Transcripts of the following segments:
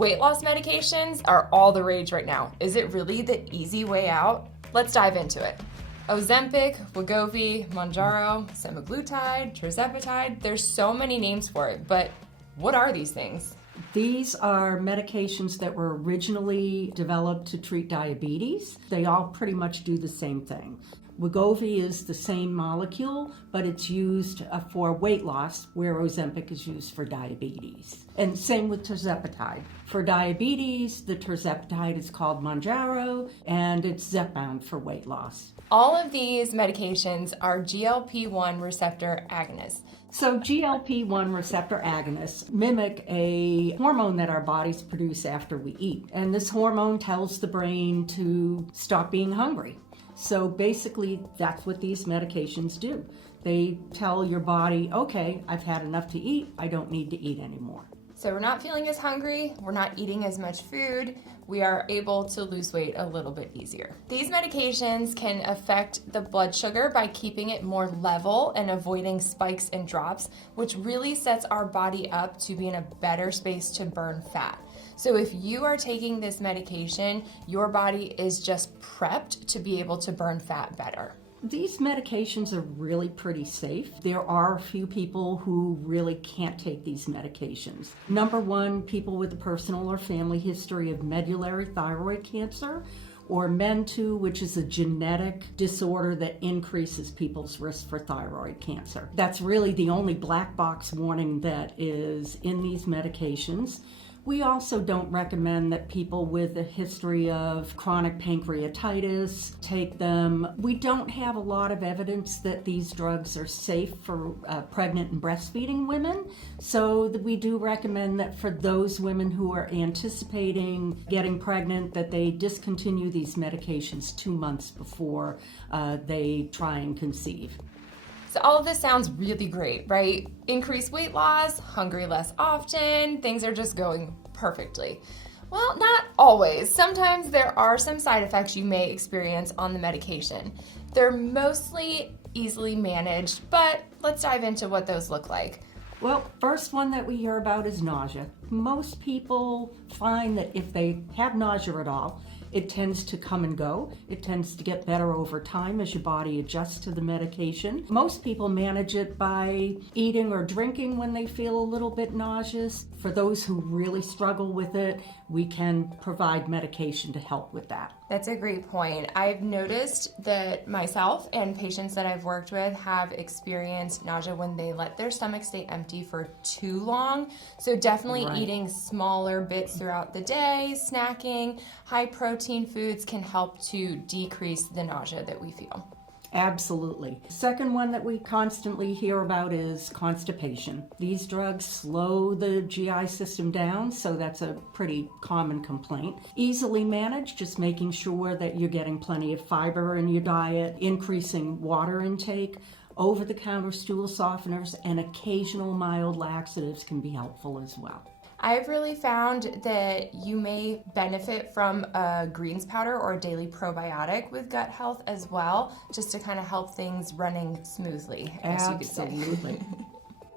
Weight loss medications are all the rage right now. Is it really the easy way out? Let's dive into it. Ozempic, Wegovy, Mounjaro, semaglutide, tirzepatide, there's so many names for it, but what are these things? These are medications that were originally developed to treat diabetes. They all pretty much do the same thing. Wegovy is the same molecule, but it's used for weight loss, where Ozempic is used for diabetes. And same with tirzepatide. For diabetes, the tirzepatide is called Mounjaro, and it's Zepbound for weight loss. All of these medications are GLP-1 receptor agonists. So GLP-1 receptor agonists mimic a hormone that our bodies produce after we eat. And this hormone tells the brain to stop being hungry. So basically, that's what these medications do. They tell your body, okay, I've had enough to eat, I don't need to eat anymore. So we're not feeling as hungry, we're not eating as much food, we are able to lose weight a little bit easier. These medications can affect the blood sugar by keeping it more level and avoiding spikes and drops, which really sets our body up to be in a better space to burn fat. So if you are taking this medication, your body is just prepped to be able to burn fat better. These medications are really pretty safe. There are a few people who really can't take these medications. Number one, people with a personal or family history of medullary thyroid cancer, or MEN2, which is a genetic disorder that increases people's risk for thyroid cancer. That's really the only black box warning that is in these medications. We also don't recommend that people with a history of chronic pancreatitis take them. We don't have a lot of evidence that these drugs are safe for pregnant and breastfeeding women, so we do recommend that for those women who are anticipating getting pregnant, that they discontinue these medications 2 months before they try and conceive. So all of this sounds really great, right? Increased weight loss, hungry less often, things are just going perfectly. Well, not always. Sometimes there are some side effects you may experience on the medication. They're mostly easily managed, but let's dive into what those look like. Well, first one that we hear about is nausea. Most people find that if they have nausea at all, it tends to come and go. It tends to get better over time as your body adjusts to the medication. Most people manage it by eating or drinking when they feel a little bit nauseous. For those who really struggle with it, we can provide medication to help with that. That's a great point. I've noticed that myself and patients that I've worked with have experienced nausea when they let their stomach stay empty for too long. So definitely eating smaller bits throughout the day, snacking, high protein foods can help to decrease the nausea that we feel. Absolutely. Second one that we constantly hear about is constipation. These drugs slow the GI system down, so that's a pretty common complaint. Easily managed, just making sure that you're getting plenty of fiber in your diet, increasing water intake. Over-the-counter stool softeners and occasional mild laxatives can be helpful as well. I've really found that you may benefit from a greens powder or a daily probiotic with gut health as well, just to kind of help things running smoothly, I guess you could say. Absolutely.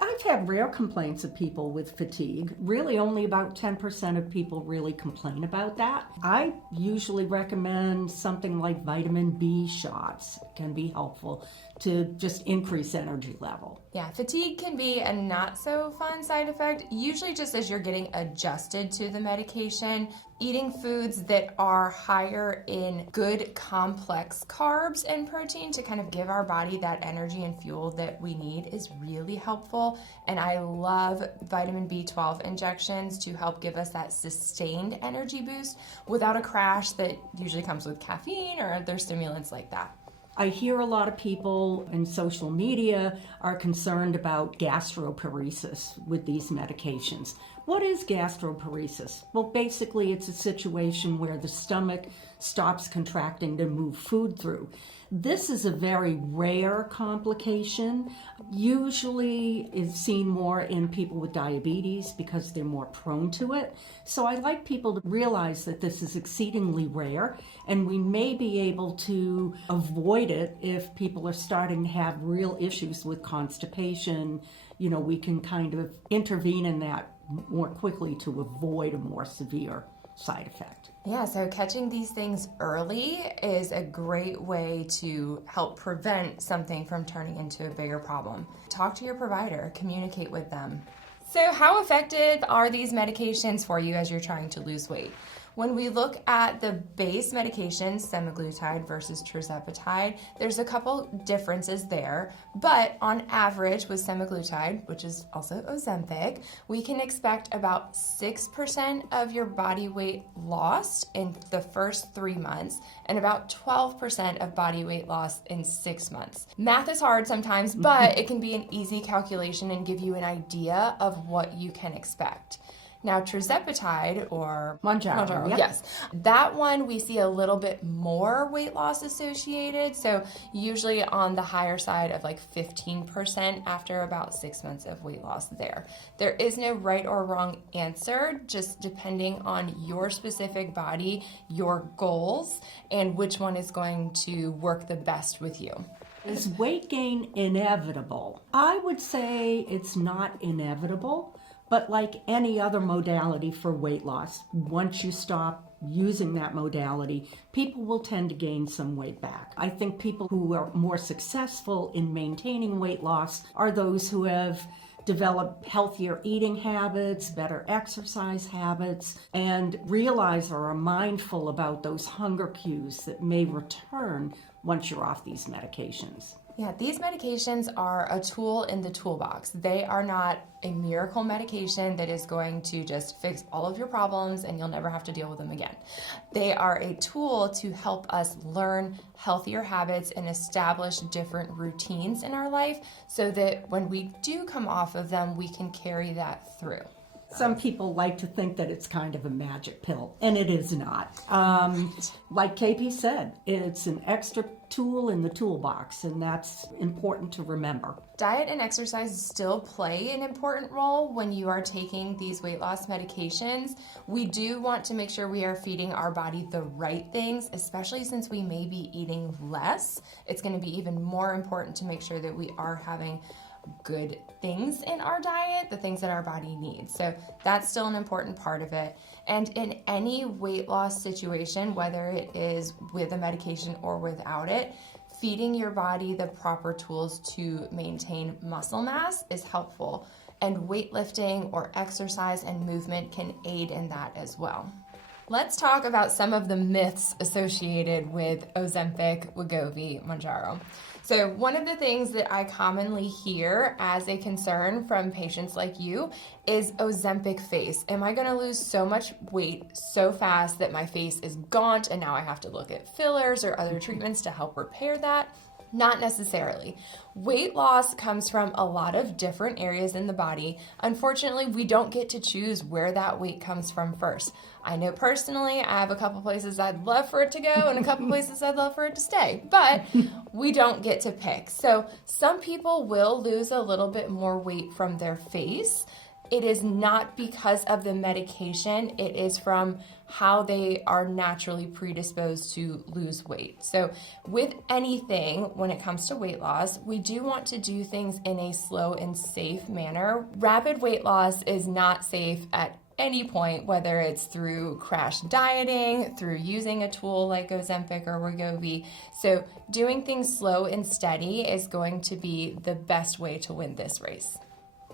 I've had rare complaints of people with fatigue. Really, only about 10% of people really complain about that. I usually recommend something like vitamin B shots. It can be helpful to just increase energy level. Yeah, fatigue can be a not so fun side effect, usually just as you're getting adjusted to the medication. Eating foods that are higher in good complex carbs and protein to kind of give our body that energy and fuel that we need is really helpful. And I love vitamin B12 injections to help give us that sustained energy boost without a crash that usually comes with caffeine or other stimulants like that. I hear a lot of people in social media are concerned about gastroparesis with these medications. What is gastroparesis? Well, basically it's a situation where the stomach stops contracting to move food through. This is a very rare complication. Usually is seen more in people with diabetes because they're more prone to it. So I like people to realize that this is exceedingly rare, and we may be able to avoid it if people are starting to have real issues with constipation. You know, we can kind of intervene in that more quickly to avoid a more severe side effect. Yeah, so catching these things early is a great way to help prevent something from turning into a bigger problem. Talk to your provider, communicate with them. So how effective are these medications for you as you're trying to lose weight? When we look at the base medications, semaglutide versus tirzepatide, there's a couple differences there, but on average with semaglutide, which is also Ozempic, we can expect about 6% of your body weight lost in the first 3 months and about 12% of body weight loss in 6 months. Math is hard sometimes, but it can be an easy calculation and give you an idea of what you can expect. Now, tirzepatide or Mounjaro, yep. Yes, that one we see a little bit more weight loss associated. So usually on the higher side of like 15% after about 6 months of weight loss there. There is no right or wrong answer, just depending on your specific body, your goals, and which one is going to work the best with you. Is weight gain inevitable? I would say it's not inevitable. But like any other modality for weight loss, once you stop using that modality, people will tend to gain some weight back. I think people who are more successful in maintaining weight loss are those who have developed healthier eating habits, better exercise habits, and realize or are mindful about those hunger cues that may return once you're off these medications. Yeah, these medications are a tool in the toolbox. They are not a miracle medication that is going to just fix all of your problems and you'll never have to deal with them again. They are a tool to help us learn healthier habits and establish different routines in our life so that when we do come off of them, we can carry that through. Some people like to think that it's kind of a magic pill, and it is not. Like KP said, it's an extra tool in the toolbox, and that's important to remember. Diet and exercise still play an important role when you are taking these weight loss medications. We do want to make sure we are feeding our body the right things, especially since we may be eating less. It's going to be even more important to make sure that we are having good things in our diet, the things that our body needs. So that's still an important part of it. And in any weight loss situation, whether it is with a medication or without it, feeding your body the proper tools to maintain muscle mass is helpful. And weightlifting or exercise and movement can aid in that as well. Let's talk about some of the myths associated with Ozempic, Wegovy, Mounjaro. So one of the things that I commonly hear as a concern from patients like you is Ozempic face. Am I going to lose so much weight so fast that my face is gaunt and now I have to look at fillers or other treatments to help repair that? Not necessarily. Weight loss comes from a lot of different areas in the body. Unfortunately, we don't get to choose where that weight comes from first. I know personally, I have a couple places I'd love for it to go and a couple places I'd love for it to stay, but we don't get to pick. So some people will lose a little bit more weight from their face. It is not because of the medication, it is from how they are naturally predisposed to lose weight. So with anything, when it comes to weight loss, we do want to do things in a slow and safe manner. Rapid weight loss is not safe at any point, whether it's through crash dieting, through using a tool like Ozempic or Wegovy. So doing things slow and steady is going to be the best way to win this race.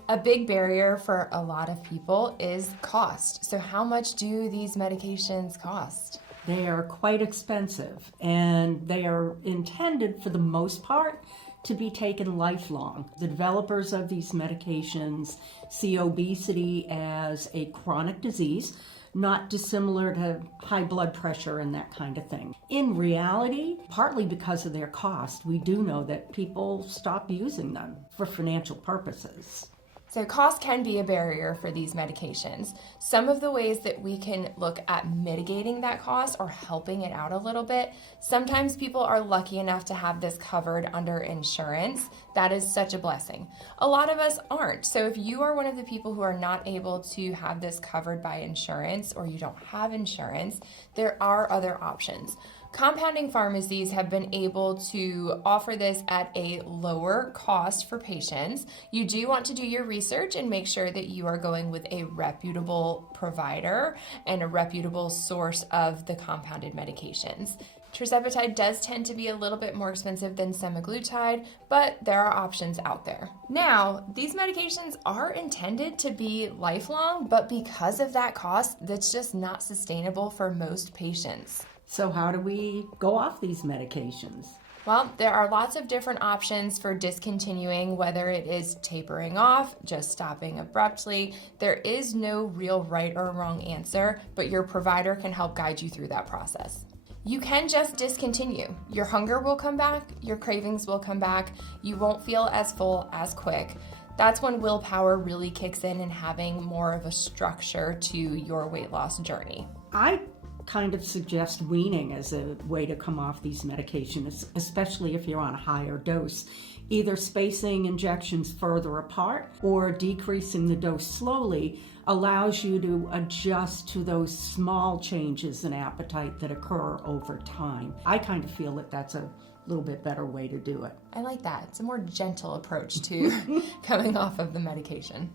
A big barrier for a lot of people is cost. So how much do these medications cost? They are quite expensive, and they are intended, for the most part, to be taken lifelong. The developers of these medications see obesity as a chronic disease, not dissimilar to high blood pressure and that kind of thing. In reality, partly because of their cost, we do know that people stop using them for financial purposes. So cost can be a barrier for these medications. Some of the ways that we can look at mitigating that cost or helping it out a little bit, sometimes people are lucky enough to have this covered under insurance. That is such a blessing. A lot of us aren't. So if you are one of the people who are not able to have this covered by insurance or you don't have insurance, there are other options. Compounding pharmacies have been able to offer this at a lower cost for patients. You do want to do your research and make sure that you are going with a reputable provider and a reputable source of the compounded medications. Tirzepatide does tend to be a little bit more expensive than semaglutide, but there are options out there. Now, these medications are intended to be lifelong, but because of that cost, that's just not sustainable for most patients. So how do we go off these medications? Well, there are lots of different options for discontinuing, whether it is tapering off, just stopping abruptly. There is no real right or wrong answer, but your provider can help guide you through that process. You can just discontinue. Your hunger will come back, your cravings will come back, you won't feel as full as quick. That's when willpower really kicks in and having more of a structure to your weight loss journey. I kind of suggest weaning as a way to come off these medications, especially if you're on a higher dose. Either spacing injections further apart or decreasing the dose slowly allows you to adjust to those small changes in appetite that occur over time. I kind of feel that that's a little bit better way to do it. I like that. It's a more gentle approach to coming off of the medication.